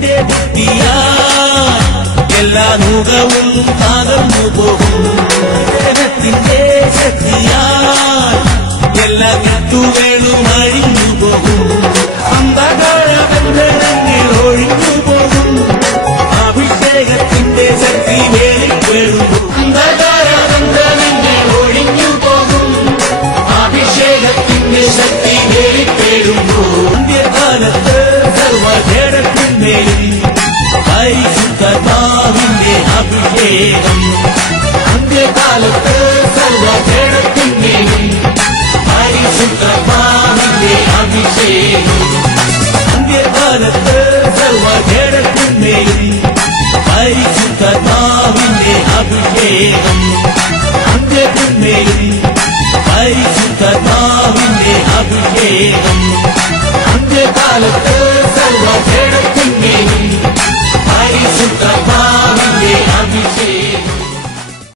അന്ത്യകാലത്തിന്റെ ബുദ്ധിയാൽ എല്ലാ മുഖവും തകർന്നു പോകും. ദേഹത്തിന്റെ ശക്തിയാൽ എല്ലാ കെട്ടുകളും അഴിഞ്ഞു പോകും. അന്ധകാര ബന്ധനങ്ങൾ ഒഴിഞ്ഞു പോകും. അഭിഷേകത്തിന്റെ ശക്തി വേലിപ്പെടുന്നു. അന്ധകാര ബന്ധനങ്ങൾ ഒഴിഞ്ഞു പോകും. അഭിഷേകത്തിന്റെ ശക്തി വേലിപ്പെടുന്നു. അന്ത്യകാലത്ത് സർവ്വജഡത്തിന്മേലും പരിശുദ്ധാത്മാവിന്റെ അഭിഷേകം. അന്ത്യകാലത്ത് സർവ്വജഡത്തിന്മേലും പരിശുദ്ധാത്മാവിന്റെ അഭിഷേകം. അന്ത്യകാലത്ത് സർവ്വജഡത്തിന്മേലും പരിശുദ്ധാത്മാവിന്റെ അഭിഷേകം. അന്ത്യത്തിന്മേലും പരിശുദ്ധാത്മാവിന്റെ അഭിഷേകം. അന്ത്യകാലത്ത്